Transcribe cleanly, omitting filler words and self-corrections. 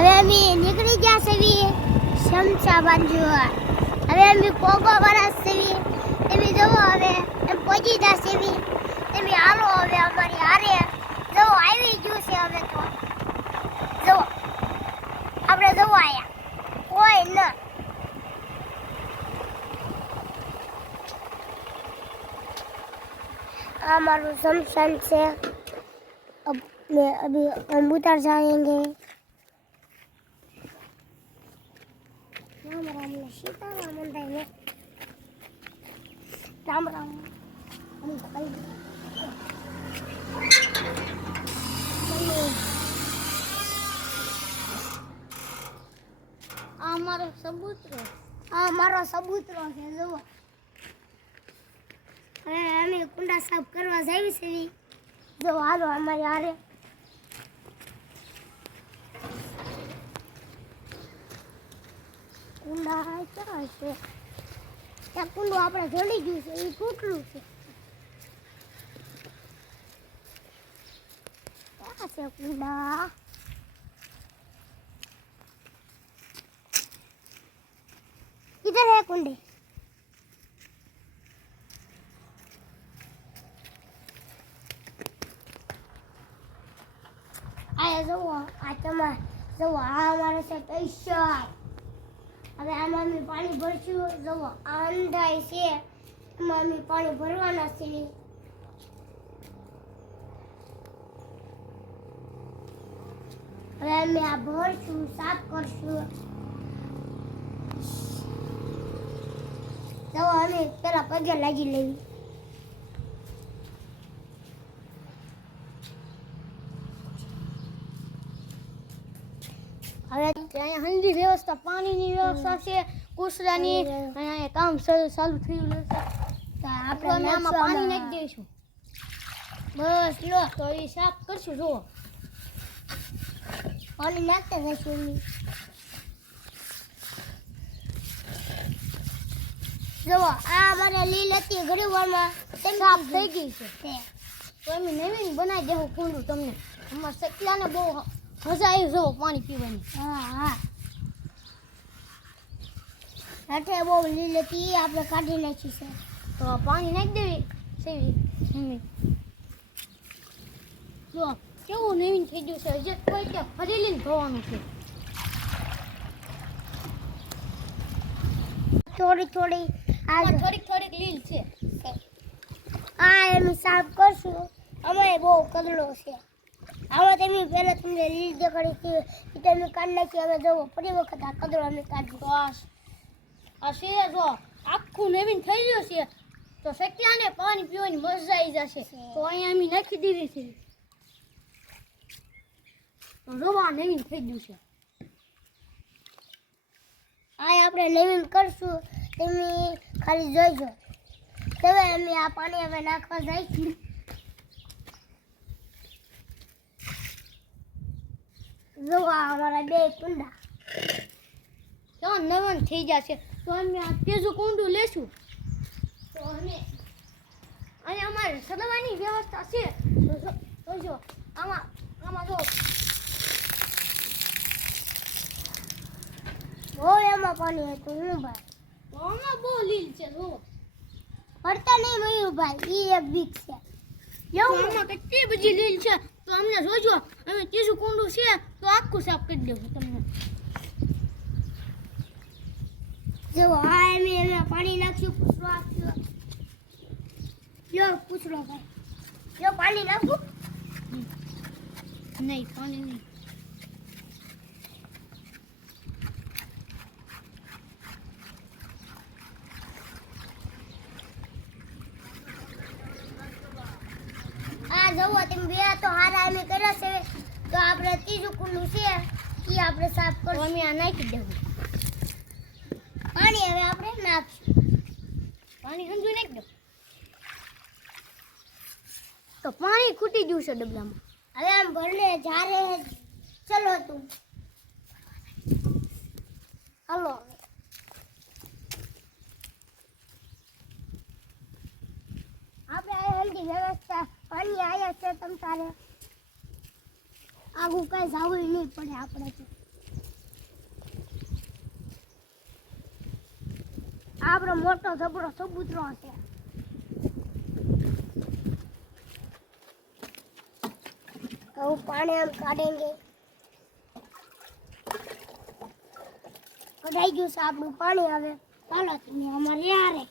હવે અમે નીકળી ગયા છે શમશા બાજુ. હવે અમે પોગો વરસ છે તમે જુઓ. હવે એમ પહોંચી જશે તમે હાલો. હવે અમારી હારે જવો આવી ગયું છે. હવે તો જુઓ આપણે જવો આયા કોઈ ન. हमारा शमशान से अब मैं अभी हम उतर जाएंगे. राम राम ने सीताराम मंदिर में राम राम हम कल हमारा सबूतरो है जो અમે કુંડા સાફ કરવા જાવી છે. જો હાલો અમારી હારે. કુંડા ક્યાં છે? ત્યાં કુંડું આપણે જડી ગયું છે એ તૂટલું છે. ક્યાં છે કુંડા? किधर है कुंडे? आया जो आत्मा जो हमारे से पैसा. હવે આમાં અમે પાણી ભરશું. જો આંધાય છે એમાં અમે પાણી ભરવાના છે. હવે અમે આ ભરશું સાફ કરશું. જો અમે પેલા પગે લાગી લેવી. હવે અહીંયા હંધી વ્યવસ્થા પાણીની વ્યવસ્થા છે કુસરાની અને અહીંયા કામ ચાલુ થયું છે. તો આપણે આમાં પાણી નાખી દઈશું. બસ લો તો એ સાફ કરશું. જુઓ પાણી નાખતા જઈશું. જુઓ આ અમારે લીલ હતી ઘણી વારમાં સાફ થઈ ગઈ છે. તો અમે નવીન બનાવી દેવું કુંડું તમને. અમારા સકલાને બહુ મજા આવી જો પાણી પીવાની. હા હા હેઠે બહુ લીલ હતી આપણે કાઢી નાખી છે. તો પાણી નાખી દેવી સેવી મમ્મી. જો કેવું નવીન થઈ ગયું છે. હજી કોઈ ત્યાં ફરેલીને ધોવાનું છે. થોડી થોડીક લીલ છે. આ એમ સાફ કરશું. અમારે બહુ કદડો છે. આમાં તમે પહેલાં તમને લીલ દેખાડી હતી એ તમે કાઢી નાખી. હવે જવો ફરી વખત આ કદડો અમે કાઢી. આ છે જો આખું નવીન થઈ ગયું છે. તો સકલાને પાણી પીવાની મજા આવી જશે. તો અહીંયા અમે નાખી દીધી છે. તો જોવા નવીન થઈ ગયું છે. આ આપણે નવીન કરશું તમે ખાલી જોઈજો. હવે અમે આ પાણી હવે નાખવા જઈશું. જોવા અમારા બે કુંડા તો નવન થઈ જશે. તો અમે આ ત્રીજું કુંડું લેશું. તો અમે અને અમારે સડવાની વ્યવસ્થા છે. તો જો આમાં જો બહુ એમાં પાણી હતું. હું ભાઈ તો આમાં બહુ લીલ છે. જો પડતા નહીં મયુરભાઈ એ એક બીક છે. આમાં કેટલી બધી લીલ છે. તો અમને જોજો અમે ત્રીજું કુંડું છે તો આખું સાફ કરી દેવું તમને. જો આ અમે પાણી નાખ્યું. પૂછડો આપ્યો. યો પૂછડો ભાઈ યો પાણી નાખું. નહીં પાણી નહીં. આ જવો તમે બે તો હારા અમે કર્યા છે. તો આપણે ત્રીજું કુંડું છે એ આપણે સાફ કરશું. અમે આ નાખી દેવું પાણી. હવે આપણે નાખશું પાણી. સમજુ નાખી દો. તો પાણી ખૂટી ગયું છે ડબલામાં. હવે આમ ભરને જારે ચલો તું હાલો. આપણે આ હલ્દી વ્યવસ્થા પાણી આવ્યા છે. તમ તારે આગું કઈ જવું નહીં પડે આપણે. આપણો મોટો જબરો સબૂતરો છે. હું પાણી આમ કાઢેંગે. કઢાઈ ગયું છે આપણું પાણી. હવે ચાલો તમે અમારે યારે